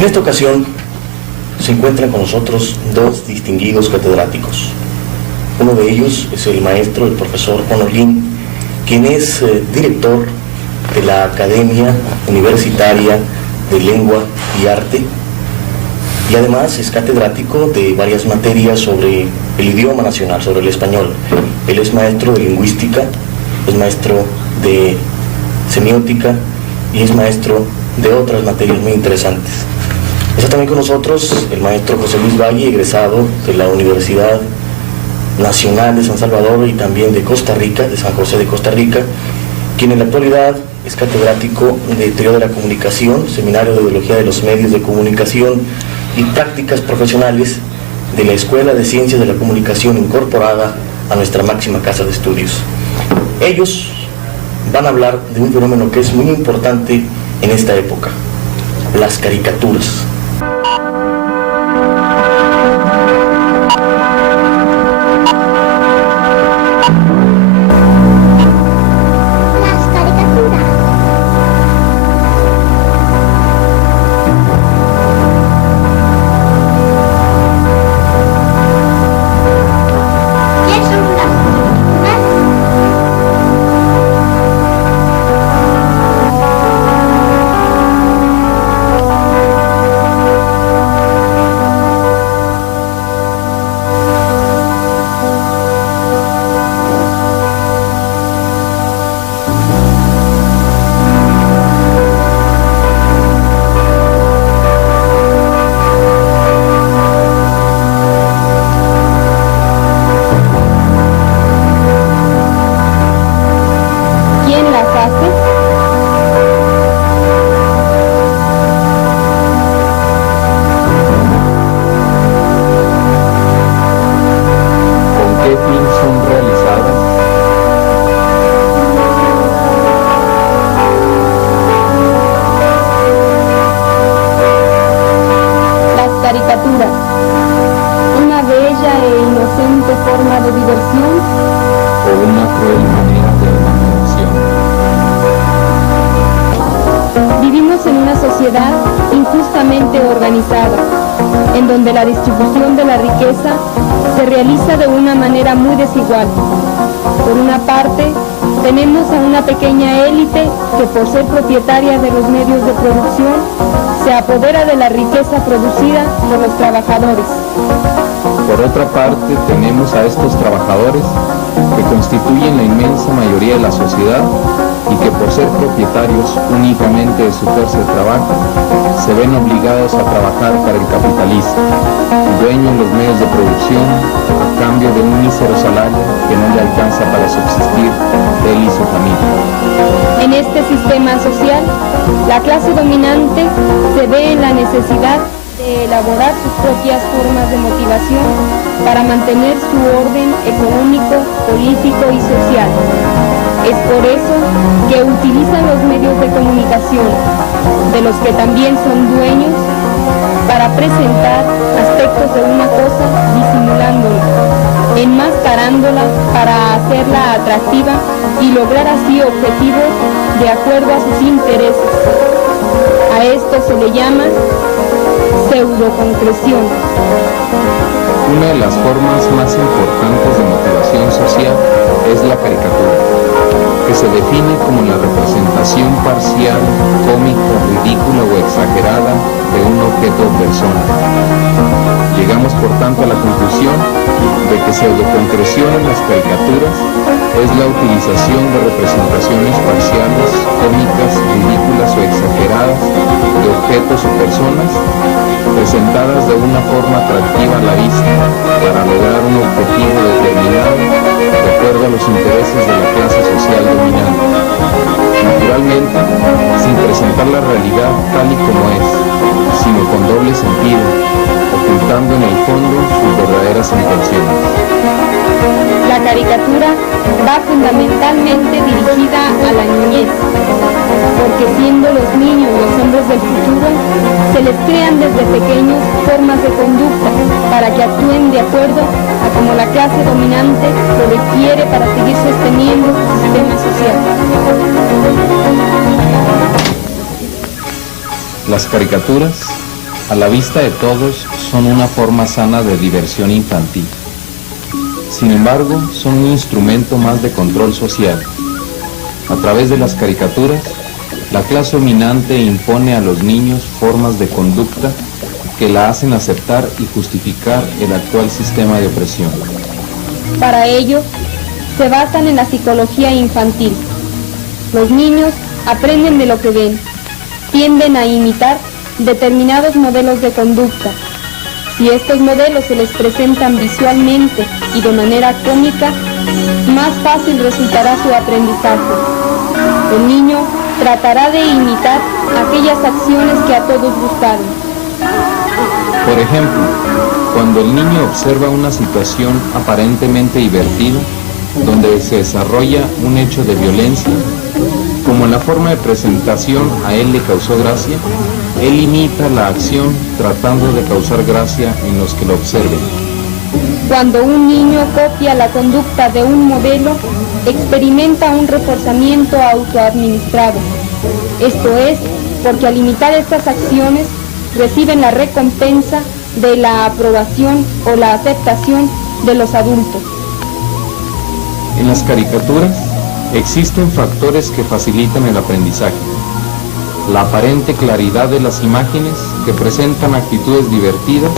En esta ocasión se encuentran con nosotros dos distinguidos catedráticos. Uno de ellos es el maestro, el profesor Juan Holguín, quien es director de la Academia Universitaria de Lengua y Arte, y además es catedrático de varias materias sobre el idioma nacional, sobre el español. Él es maestro de lingüística, es maestro de semiótica y es maestro de otras materias muy interesantes. Está también con nosotros el maestro José Luis Valle, egresado de la Universidad Nacional de San Salvador y también de Costa Rica, de San José de Costa Rica, quien en la actualidad es catedrático de Teoría de la Comunicación, Seminario de Ideología de los Medios de Comunicación y Prácticas Profesionales de la Escuela de Ciencias de la Comunicación, incorporada a nuestra máxima casa de estudios. Ellos van a hablar de un fenómeno que es muy importante en esta época: las caricaturas. Una bella e inocente forma de diversión o una cruel manera de imaginación. Vivimos en una sociedad injustamente organizada, en donde la distribución de la riqueza se realiza de una manera muy desigual. Por una parte, tenemos a una pequeña élite que, por ser propietaria de los medios de producción, se apodera de la riqueza producida por los trabajadores. Por otra parte, tenemos a estos trabajadores que constituyen la inmensa mayoría de la sociedad y que, por ser propietarios únicamente de su fuerza de trabajo, se ven obligados a trabajar para el capitalista, dueño de los medios de producción, a cambio de un mísero salario que no le alcanza para subsistir él y su familia. En este sistema social, la clase dominante se ve en la necesidad de elaborar sus propias formas de motivación para mantener su orden económico, político y social. Es por eso que utilizan los medios de comunicación, de los que también son dueños, para presentar aspectos de una cosa disimulándola, enmascarándola para hacerla atractiva y lograr así objetivos de acuerdo a sus intereses. A esto se le llama pseudoconcreción. Una de las formas más importantes de motivación social es la caricatura, que se define como la representación parcial, cómica, ridícula o exagerada de un objeto o persona. Llegamos por tanto a la conclusión de que pseudoconcreción en las caricaturas es la utilización de representaciones parciales, cómicas, ridículas o exageradas de objetos o personas presentadas de una forma atractiva a la vista para lograr un objetivo determinado de acuerdo a los intereses de la clase social dominante. Naturalmente, sin presentar la realidad tal y como es, sino con doble sentido, ocultando en el fondo sus verdaderas intenciones. La caricatura va fundamentalmente dirigida a la niñez, porque siendo los niños los hombres del futuro, se les crean desde pequeños formas de conducta para que actúen de acuerdo a como la clase dominante lo requiere para seguir sosteniendo su sistema social. Las caricaturas a la vista de todos, son una forma sana de diversión infantil. Sin embargo, son un instrumento más de control social. A través de las caricaturas, la clase dominante impone a los niños formas de conducta que la hacen aceptar y justificar el actual sistema de opresión. Para ello, se basan en la psicología infantil. Los niños aprenden de lo que ven, tienden a imitar determinados modelos de conducta. Si estos modelos se les presentan visualmente y de manera cómica, más fácil resultará su aprendizaje. El niño tratará de imitar aquellas acciones que a todos gustaron. Por ejemplo, cuando el niño observa una situación aparentemente divertida, donde se desarrolla un hecho de violencia, como la forma de presentación a él le causó gracia, él imita la acción tratando de causar gracia en los que lo observen. Cuando un niño copia la conducta de un modelo, experimenta un reforzamiento autoadministrado. Esto es, porque al imitar estas acciones, reciben la recompensa de la aprobación o la aceptación de los adultos. En las caricaturas existen factores que facilitan el aprendizaje. La aparente claridad de las imágenes que presentan actitudes divertidas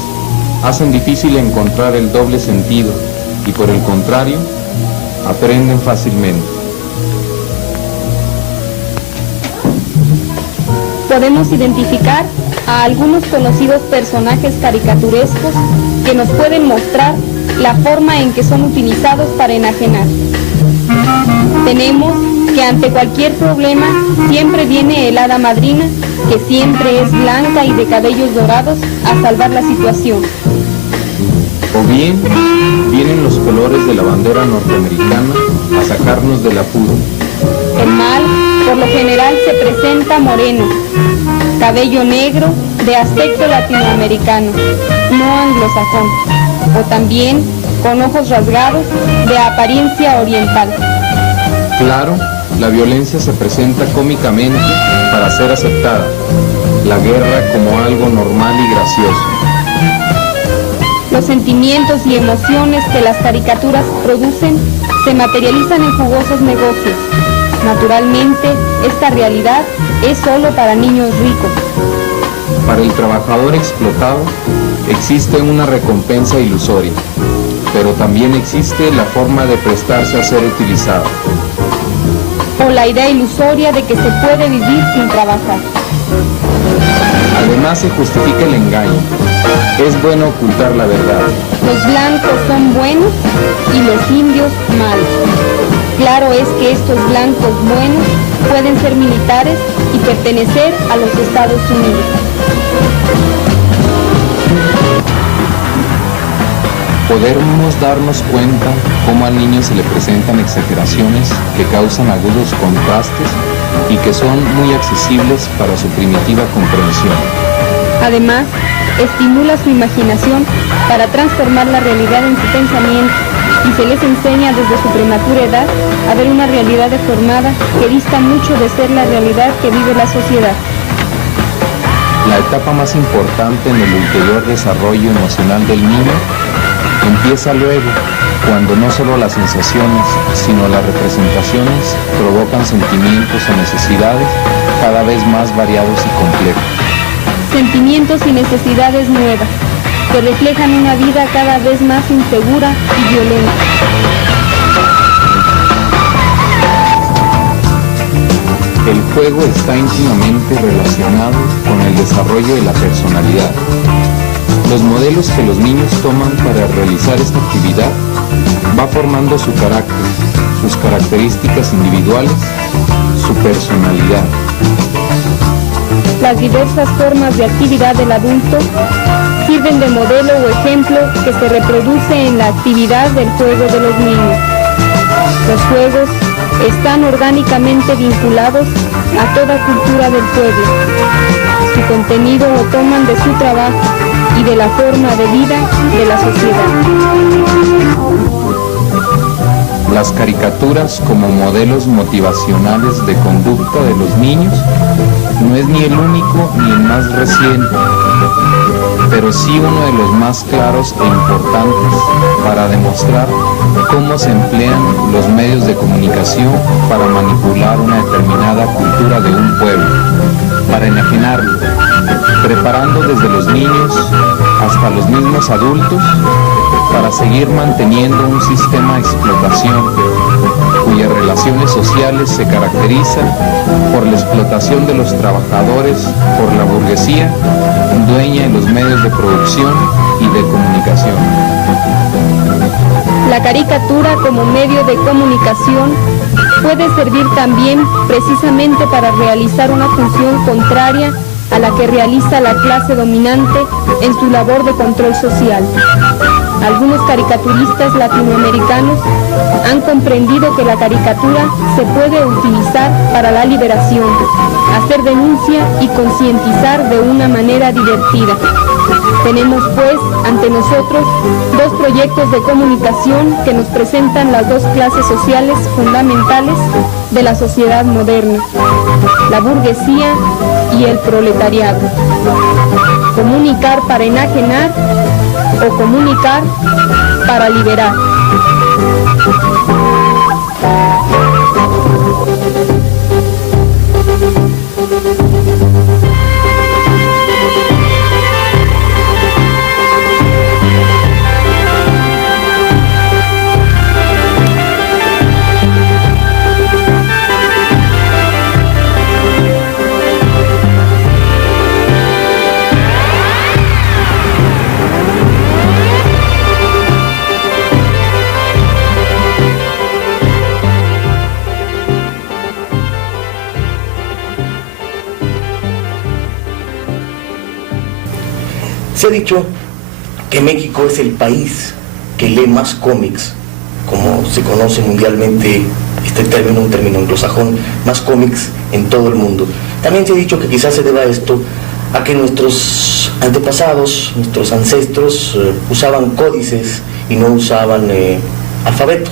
hacen difícil encontrar el doble sentido y por el contrario, aprenden fácilmente. Podemos identificar a algunos conocidos personajes caricaturescos que nos pueden mostrar la forma en que son utilizados para enajenar. Tenemos que ante cualquier problema siempre viene el hada madrina, que siempre es blanca y de cabellos dorados, a salvar la situación. O bien, vienen los colores de la bandera norteamericana a sacarnos del apuro. El mal, por lo general, se presenta moreno, cabello negro, de aspecto latinoamericano, no anglosajón, o también con ojos rasgados, de apariencia oriental. Claro, la violencia se presenta cómicamente para ser aceptada, la guerra como algo normal y gracioso. Los sentimientos y emociones que las caricaturas producen se materializan en jugosos negocios. Naturalmente, esta realidad es solo para niños ricos. Para el trabajador explotado existe una recompensa ilusoria, pero también existe la forma de prestarse a ser utilizado. O la idea ilusoria de que se puede vivir sin trabajar. Además se justifica el engaño. Es bueno ocultar la verdad. Los blancos son buenos y los indios malos. Claro es que estos blancos buenos pueden ser militares y pertenecer a los Estados Unidos. Podemos darnos cuenta cómo al niño se le presentan exageraciones que causan agudos contrastes y que son muy accesibles para su primitiva comprensión. Además, estimula su imaginación para transformar la realidad en su pensamiento y se les enseña desde su prematura edad a ver una realidad deformada que dista mucho de ser la realidad que vive la sociedad. La etapa más importante en el ulterior desarrollo emocional del niño empieza luego, cuando no solo las sensaciones, sino las representaciones provocan sentimientos o necesidades cada vez más variados y complejos. Sentimientos y necesidades nuevas, que reflejan una vida cada vez más insegura y violenta. El juego está íntimamente relacionado con el desarrollo de la personalidad. Los modelos que los niños toman para realizar esta actividad va formando su carácter, sus características individuales, su personalidad. Las diversas formas de actividad del adulto sirven de modelo o ejemplo que se reproduce en la actividad del juego de los niños. Los juegos están orgánicamente vinculados a toda cultura del pueblo. Su contenido lo toman de su trabajo y de la forma de vida de la sociedad. Las caricaturas como modelos motivacionales de conducta de los niños no es ni el único ni el más reciente. pero sí uno de los más claros e importantes para demostrar cómo se emplean los medios de comunicación para manipular una determinada cultura de un pueblo, para enajenarlo, preparando desde los niños hasta los mismos adultos para seguir manteniendo un sistema de explotación cuyas relaciones sociales se caracterizan por la explotación de los trabajadores por la burguesía, dueña de los medios de producción y de comunicación. La caricatura como medio de comunicación puede servir también precisamente para realizar una función contraria a la que realiza la clase dominante en su labor de control social. Algunos caricaturistas latinoamericanos han comprendido que la caricatura se puede utilizar para la liberación, hacer denuncia y concientizar de una manera divertida. Tenemos pues ante nosotros dos proyectos de comunicación que nos presentan las dos clases sociales fundamentales de la sociedad moderna, la burguesía y el proletariado. Comunicar para enajenar o comunicar para liberar. Se ha dicho que México es el país que lee más cómics, como se conoce mundialmente este término, un término anglosajón, más cómics en todo el mundo. También se ha dicho que quizás se deba esto a que nuestros antepasados, nuestros ancestros usaban códices y no usaban alfabeto,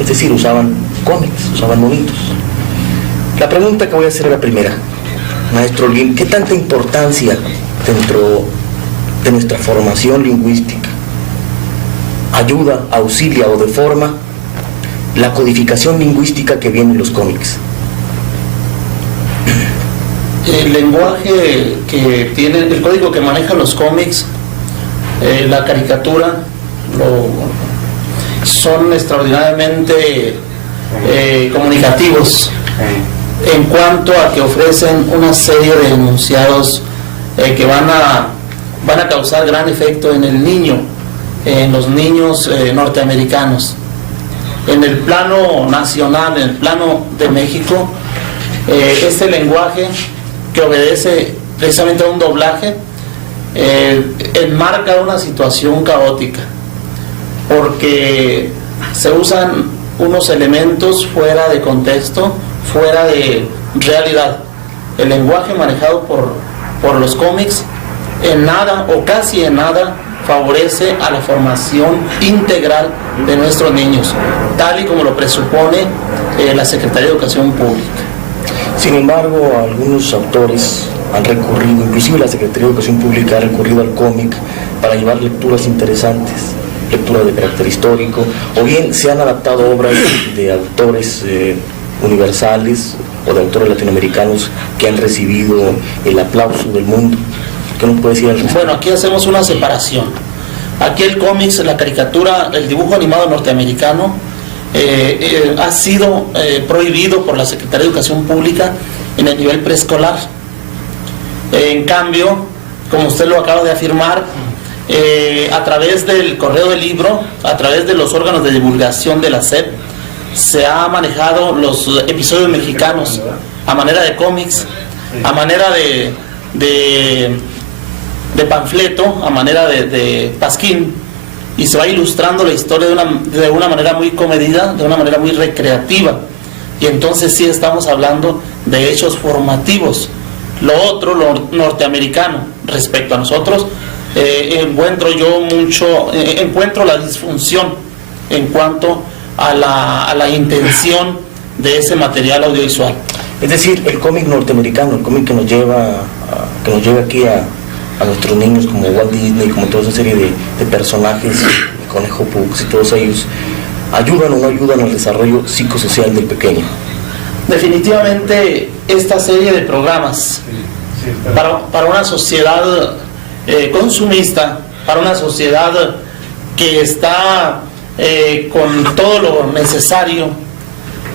es decir, usaban cómics, usaban monitos. La pregunta que voy a hacer es la primera. Maestro Holguín, ¿qué tanta importancia dentro de nuestra formación lingüística ayuda, auxilia o deforma la codificación lingüística que viene en los cómics? El lenguaje que tiene, el código que manejan los cómics, la caricatura, son extraordinariamente comunicativos en cuanto a que ofrecen una serie de enunciados que van a causar gran efecto en el niño, en los niños norteamericanos. En el plano nacional, en el plano de México, este lenguaje que obedece precisamente a un doblaje enmarca una situación caótica, porque se usan unos elementos fuera de contexto, fuera de realidad. El lenguaje manejado por los cómics en nada o casi en nada favorece a la formación integral de nuestros niños, tal y como lo presupone la Secretaría de Educación Pública. Sin embargo, algunos autores han recurrido, inclusive la Secretaría de Educación Pública ha recurrido al cómic para llevar lecturas interesantes, lecturas de carácter histórico, o bien se han adaptado obras de autores universales o de autores latinoamericanos que han recibido el aplauso del mundo. ¿Qué nos puede decir al respecto? Bueno, aquí hacemos una separación. Aquí el cómics, la caricatura, el dibujo animado norteamericano ha sido prohibido por la Secretaría de Educación Pública en el nivel preescolar. En cambio, como usted lo acaba de afirmar, a través del correo del libro, a través de los órganos de divulgación de la SEP, se ha manejado los episodios mexicanos a manera de cómics, a manera de panfleto, a manera de pasquín, y se va ilustrando la historia de una manera muy comedida, de una manera muy recreativa, y entonces sí estamos hablando de hechos formativos. Lo otro, lo norteamericano, respecto a nosotros, encuentro la disfunción en cuanto a la intención de ese material audiovisual. Es decir, el cómic norteamericano, el cómic que nos lleva aquí a a nuestros niños como Walt Disney, como toda esa serie de personajes, el Conejo Pucks y todos ellos, ayudan o no ayudan al desarrollo psicosocial del pequeño? Definitivamente esta serie de programas para una sociedad consumista, para una sociedad que está con todo lo necesario,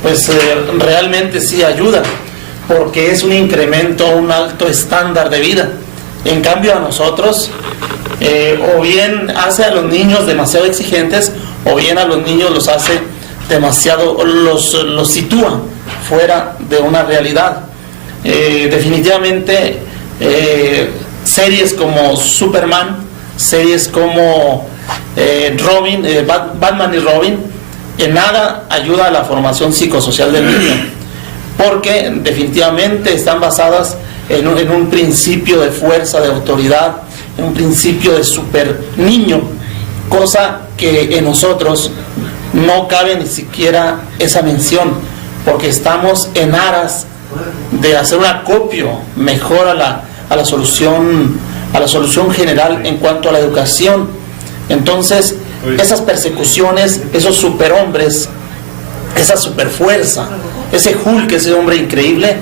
pues realmente sí ayuda, porque es un incremento a un alto estándar de vida. En cambio a nosotros, o bien hace a los niños demasiado exigentes, o bien a los niños los hace demasiado, los sitúa fuera de una realidad. Definitivamente series como Superman, series como Robin, Batman y Robin, en nada ayuda a la formación psicosocial del niño, porque definitivamente están basadas en un principio de fuerza, de autoridad, en un principio de super niño, cosa que en nosotros no cabe ni siquiera esa mención, porque estamos en aras de hacer un acopio mejor a la solución general en cuanto a la educación. Entonces, esas persecuciones, esos superhombres, esa superfuerza, ese Hulk, ese hombre increíble,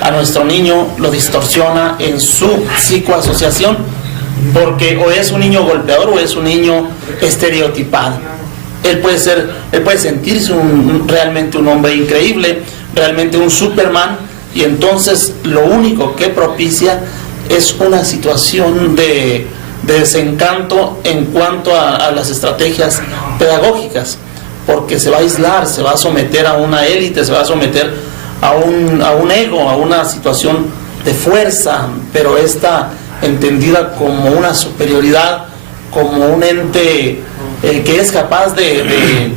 a nuestro niño lo distorsiona en su psicoasociación, porque o es un niño golpeador o es un niño estereotipado. Él puede sentirse realmente un hombre increíble, realmente un Superman, y entonces lo único que propicia es una situación de desencanto en cuanto a las estrategias pedagógicas, porque se va a aislar, se va a someter a una élite, se va a someter a un ego, a una situación de fuerza, pero esta entendida como una superioridad, como un ente que es capaz de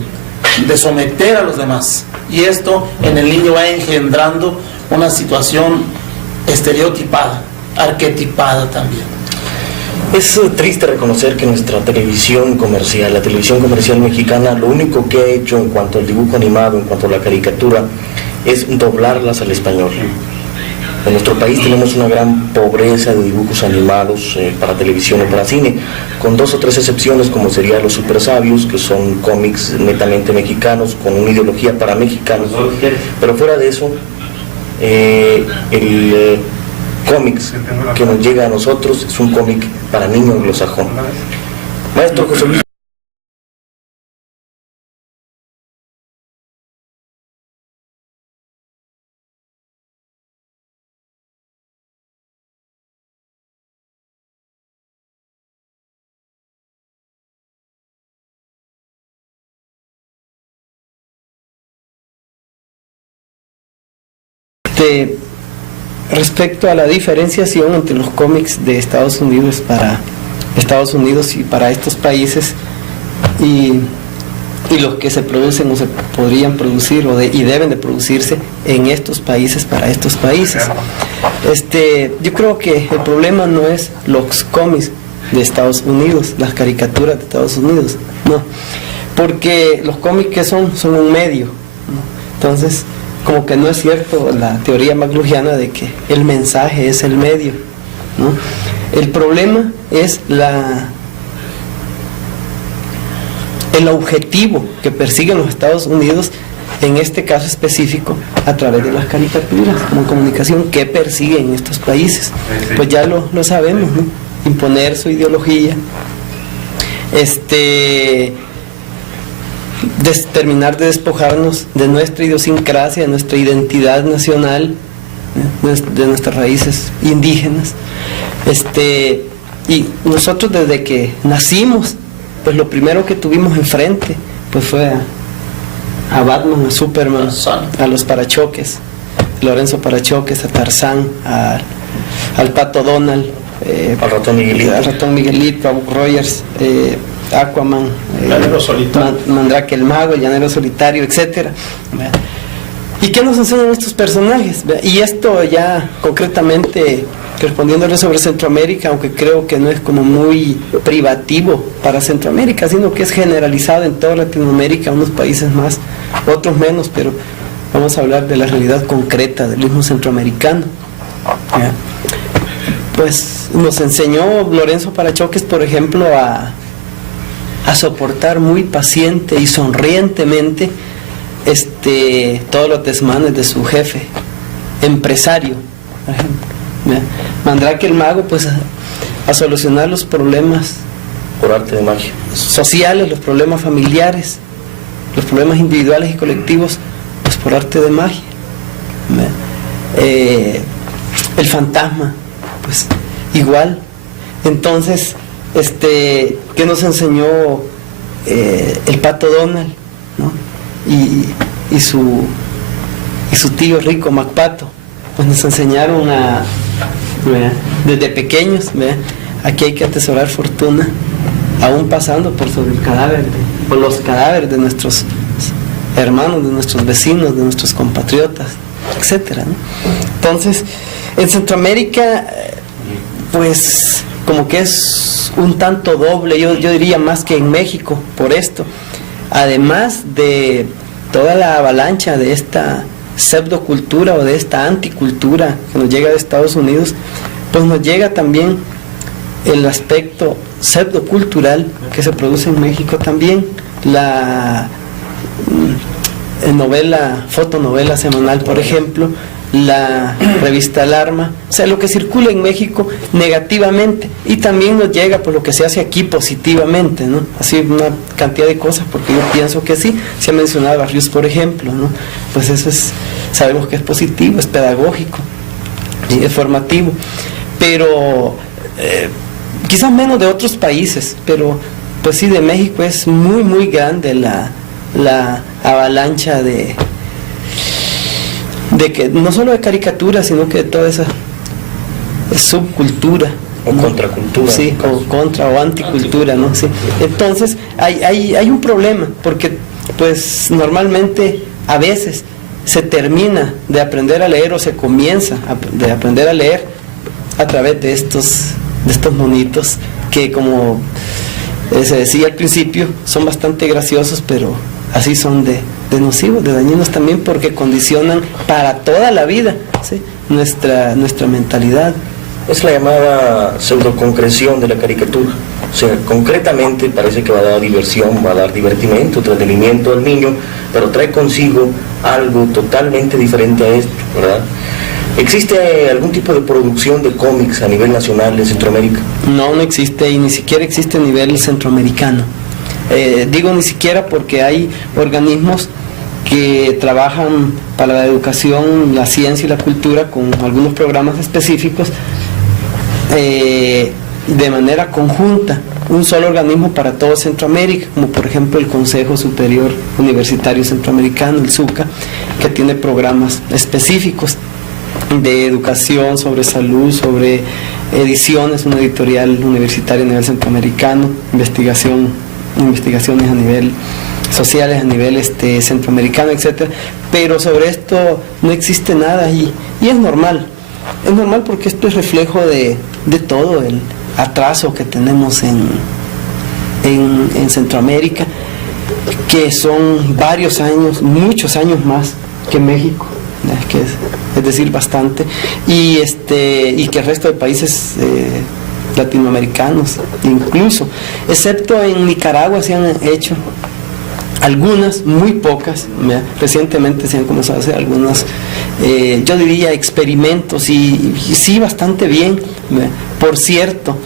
someter a los demás. Y esto en el niño va engendrando una situación estereotipada, arquetipada también. Es triste reconocer que nuestra televisión comercial, la televisión comercial mexicana, lo único que ha hecho en cuanto al dibujo animado, en cuanto a la caricatura, es doblarlas al español. En nuestro país tenemos una gran pobreza de dibujos animados para televisión o para cine, con 2 o 3 excepciones, como serían los Super Sabios, que son cómics netamente mexicanos, con una ideología para mexicanos. Pero fuera de eso, el cómics que nos llega a nosotros es un cómic para niño anglosajón. Maestro José Luis. Respecto a la diferenciación entre los cómics de Estados Unidos y para estos países y los que se producen o se podrían producir y deben de producirse en estos países para estos países. Yo creo que el problema no es los cómics de Estados Unidos, las caricaturas de Estados Unidos, no, porque los cómics que son un medio, ¿no? Entonces, como que no es cierto la teoría McLuhaniana de que el mensaje es el medio, ¿no? El problema es el objetivo que persiguen los Estados Unidos, en este caso específico, a través de las caricaturas como comunicación que persiguen estos países. Pues ya lo sabemos, ¿no? Imponer su ideología, terminar de despojarnos de nuestra idiosincrasia, de nuestra identidad nacional, de nuestras raíces indígenas. Y nosotros desde que nacimos, pues lo primero que tuvimos enfrente pues fue a Batman, a Superman, a los parachoques, Lorenzo Parachoques, a Tarzán, al Pato Donald, al ratón Miguelito, a Buck Rogers, Aquaman, Mandrake el Mago, el Llanero Solitario, etcétera. ¿Y qué nos enseñan estos personajes? Y esto ya concretamente respondiéndole sobre Centroamérica, aunque creo que no es como muy privativo para Centroamérica, sino que es generalizado en toda Latinoamérica, unos países más, otros menos, pero vamos a hablar de la realidad concreta del mismo centroamericano. pues nos enseñó Lorenzo Parachoques, por ejemplo, a soportar muy paciente y sonrientemente todos los desmanes de su jefe empresario, por ejemplo. Mandrake el mago, pues a solucionar los problemas por arte de magia sociales, los problemas familiares, los problemas individuales y colectivos, pues por arte de magia. El fantasma, pues igual. Entonces, ¿qué nos enseñó el Pato Donald, ¿no? y su tío rico MacPato? Pues nos enseñaron desde pequeños, aquí hay que atesorar fortuna, aún pasando por sobre el cadáver, por los cadáveres de nuestros hermanos, de nuestros vecinos, de nuestros compatriotas, etcétera, ¿no? Entonces, en Centroamérica, pues como que es un tanto doble, yo diría más que en México, por esto. Además de toda la avalancha de esta pseudocultura o de esta anticultura que nos llega de Estados Unidos, pues nos llega también el aspecto pseudocultural que se produce en México también, la fotonovela semanal, por ejemplo, la revista Alarma, o sea, lo que circula en México negativamente, y también nos llega por lo que se hace aquí positivamente, ¿no? Así una cantidad de cosas, porque yo pienso que sí, se ha mencionado a Barrios, por ejemplo, ¿no? Pues eso sabemos que es positivo, es pedagógico, y es formativo, pero quizás menos de otros países, pero pues sí, de México es muy muy grande la avalancha de que no solo de caricaturas, sino que de toda esa subcultura o contracultura, sí, o contra o anticultura, ¿no? Sí. Entonces hay un problema, porque pues normalmente a veces se termina de aprender a leer o se comienza de aprender a leer a través de estos monitos que, como se decía al principio, son bastante graciosos, pero así son de nocivos, de dañinos también, porque condicionan para toda la vida, ¿sí? nuestra mentalidad. Es la llamada pseudoconcreción de la caricatura. O sea, concretamente parece que va a dar diversión, va a dar divertimento, entretenimiento al niño, pero trae consigo algo totalmente diferente a esto, ¿verdad? ¿Existe algún tipo de producción de cómics a nivel nacional en Centroamérica? No existe, y ni siquiera existe a nivel centroamericano. Digo ni siquiera porque hay organismos que trabajan para la educación, la ciencia y la cultura con algunos programas específicos de manera conjunta, un solo organismo para todo Centroamérica, como por ejemplo el Consejo Superior Universitario Centroamericano, el SUCA, que tiene programas específicos de educación, sobre salud, sobre ediciones, una editorial universitaria a nivel centroamericano, investigaciones a nivel sociales, a nivel centroamericano, etcétera. Pero sobre esto no existe nada, y es normal porque esto es reflejo de todo el atraso que tenemos en Centroamérica, que son varios años, muchos años más que México, que es decir, bastante, y que el resto de países latinoamericanos, incluso, excepto en Nicaragua se han hecho algunas, muy pocas, recientemente se han comenzado a hacer algunos, yo diría, experimentos, y sí, bastante bien. Por cierto,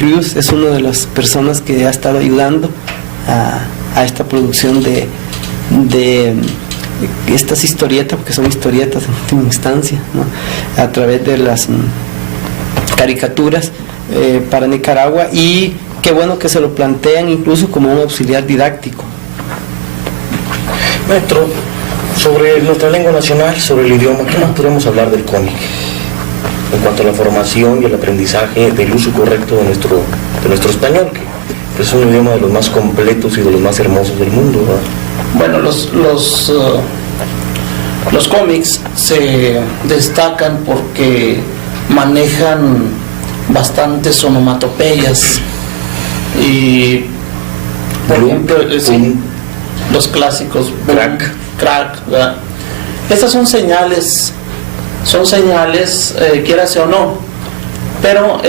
Rius es una de las personas que ha estado ayudando a esta producción de estas historietas, porque son historietas en última instancia, ¿no? A través de las caricaturas para Nicaragua, y qué bueno que se lo plantean incluso como un auxiliar didáctico. Maestro, sobre nuestra lengua nacional, sobre el idioma, ¿qué más podemos hablar del cómic? En cuanto a la formación y el aprendizaje del uso correcto de nuestro español, que es un idioma de los más completos y de los más hermosos del mundo, ¿verdad? Bueno, los cómics se destacan porque manejan bastantes onomatopeyas, y por ejemplo los clásicos crack, ¿verdad? Estas son señales, quieras o no, Pero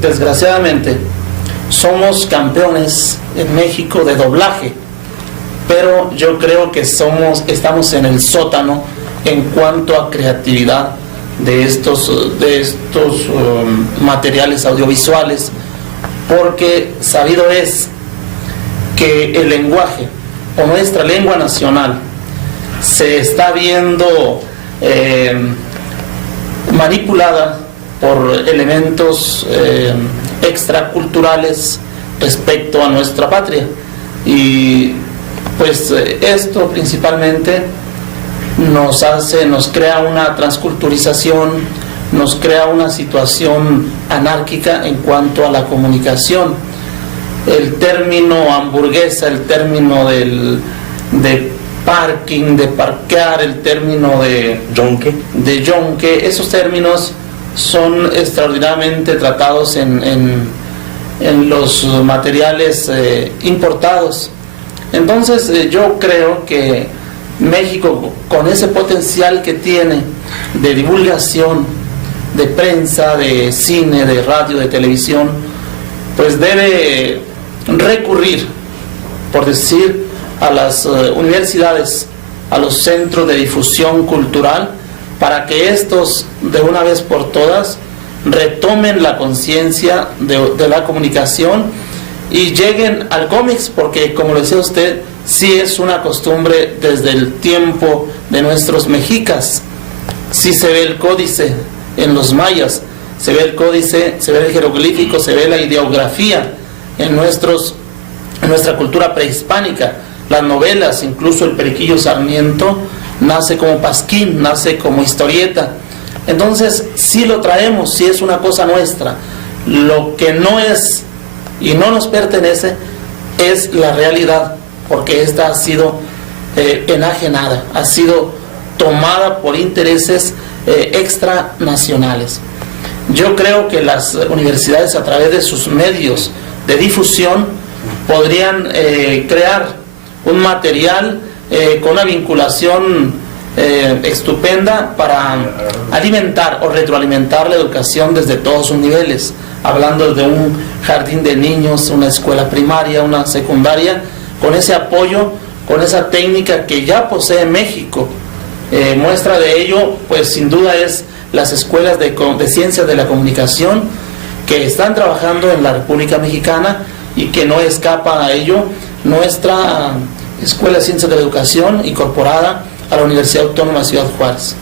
desgraciadamente somos campeones en México de doblaje, pero yo creo que estamos en el sótano en cuanto a creatividad de estos materiales audiovisuales, porque sabido es que el lenguaje o nuestra lengua nacional se está viendo manipulada por elementos extraculturales respecto a nuestra patria, y pues esto principalmente nos crea una transculturización, nos crea una situación anárquica en cuanto a la comunicación. El término hamburguesa, el término de parking, de parquear, el término de yonke, esos términos son extraordinariamente tratados en los materiales importados. Entonces yo creo que México, con ese potencial que tiene de divulgación, de prensa, de cine, de radio, de televisión, pues debe recurrir, por decir, a las universidades, a los centros de difusión cultural, para que estos, de una vez por todas, retomen la conciencia de la comunicación y lleguen al cómics, porque, como lo decía usted, sí es una costumbre desde el tiempo de nuestros mexicas. Sí se ve el códice en los mayas, se ve el códice, se ve el jeroglífico, se ve la ideografía en nuestra cultura prehispánica. Las novelas, incluso el Periquillo Sarmiento nace como pasquín, nace como historieta. Entonces sí lo traemos, sí es una cosa nuestra. Lo que no es y no nos pertenece es la realidad, porque esta ha sido enajenada, ha sido tomada por intereses extranacionales. Yo creo que las universidades, a través de sus medios de difusión, podrían crear un material con una vinculación estupenda para alimentar o retroalimentar la educación desde todos sus niveles, hablando de un jardín de niños, una escuela primaria, una secundaria, con ese apoyo, con esa técnica que ya posee México. Muestra de ello, pues sin duda, es las escuelas de ciencias de la comunicación que están trabajando en la República Mexicana, y que no escapa a ello nuestra Escuela de Ciencias de la Educación, incorporada a la Universidad Autónoma de Ciudad Juárez.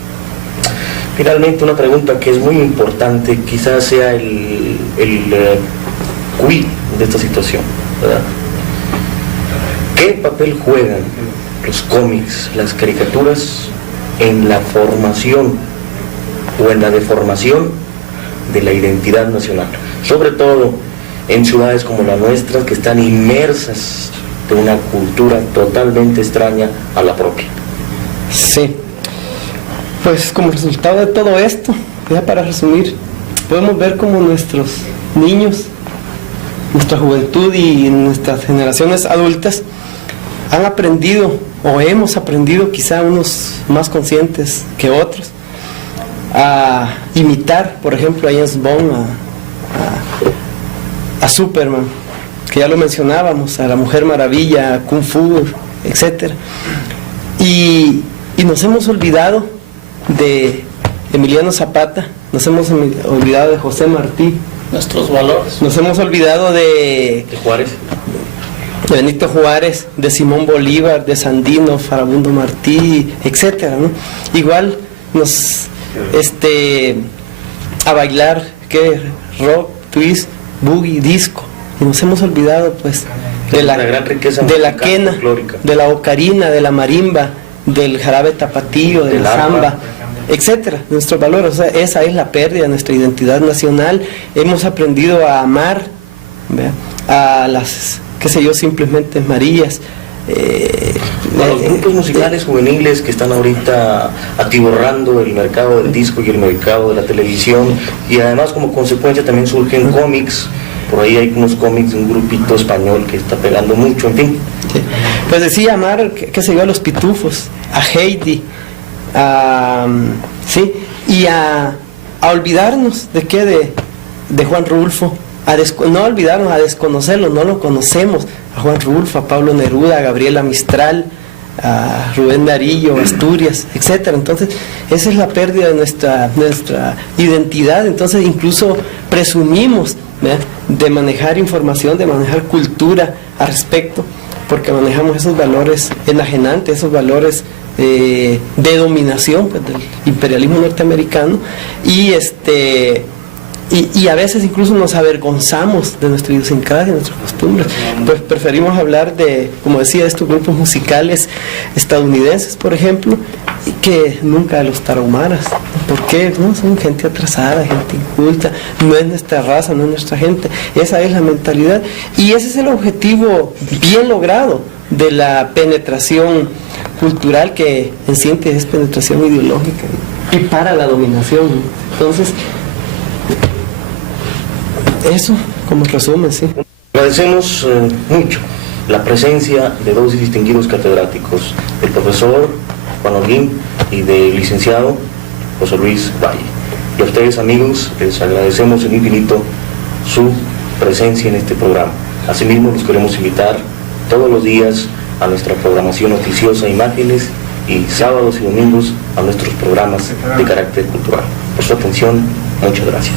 Finalmente, una pregunta que es muy importante, quizás sea el quid de esta situación, ¿verdad? ¿Qué papel juegan los cómics, las caricaturas, en la formación o en la deformación de la identidad nacional? Sobre todo en ciudades como la nuestra, que están inmersas de una cultura totalmente extraña a la propia. Sí, pues como resultado de todo esto, ya para resumir, podemos ver cómo nuestros niños, nuestra juventud y nuestras generaciones adultas han aprendido, o hemos aprendido, quizá unos más conscientes que otros, a imitar, por ejemplo, a James Bond, a Superman, que ya lo mencionábamos, a la Mujer Maravilla, a Kung Fu, etc. Y nos hemos olvidado de Emiliano Zapata, nos hemos olvidado de José Martí, nuestros valores. Nos hemos olvidado de Juárez, de Benito Juárez, de Simón Bolívar, de Sandino, Farabundo Martí, etcétera, ¿no? Igual nos a bailar, que rock, twist, boogie, disco, y nos hemos olvidado pues de la gran riqueza de la quena, folclórica, de la ocarina, de la marimba, del jarabe tapatío, de la samba, etcétera. Nuestros valores, o sea, esa es la pérdida de nuestra identidad nacional. Hemos aprendido a amar, ¿verdad?, a las, qué sé yo, simplemente Marías. Los grupos musicales juveniles que están ahorita atiborrando el mercado del disco y el mercado de la televisión, y además como consecuencia también surgen cómics. Por ahí hay unos cómics de un grupito español que está pegando mucho, en fin. Sí. Pues decía amar, qué sé yo, a los Pitufos, a Heidi, sí, y a olvidarnos de qué, de Juan Rulfo, no olvidarnos, a desconocerlo, no lo conocemos, a Juan Rulfo, a Pablo Neruda, a Gabriela Mistral, a Rubén Darío, Asturias, etcétera. Entonces, esa es la pérdida de nuestra identidad. Entonces, incluso presumimos, ¿verdad?, de manejar información, de manejar cultura al respecto, porque manejamos esos valores enajenantes, esos valores de dominación, pues, del imperialismo norteamericano, y a veces incluso nos avergonzamos de nuestra idiosincrasia, de nuestras costumbres. Pues preferimos hablar de, como decía, de estos grupos musicales estadounidenses, por ejemplo, y que nunca de los tarahumaras. ¿Por qué? No, son gente atrasada, gente inculta, no es nuestra raza, no es nuestra gente. Esa es la mentalidad, y ese es el objetivo bien logrado de la penetración cultural, que en síntesis es penetración ideológica y para la dominación. Entonces, eso como resumen, sí. Agradecemos mucho la presencia de dos distinguidos catedráticos, del profesor Juan Holguín y del licenciado José Luis Valle. Y a ustedes, amigos, les agradecemos en infinito su presencia en este programa. Asimismo, los queremos invitar todos los días a nuestra programación noticiosa, imágenes, y sábados y domingos a nuestros programas de carácter cultural. Por su atención, muchas gracias.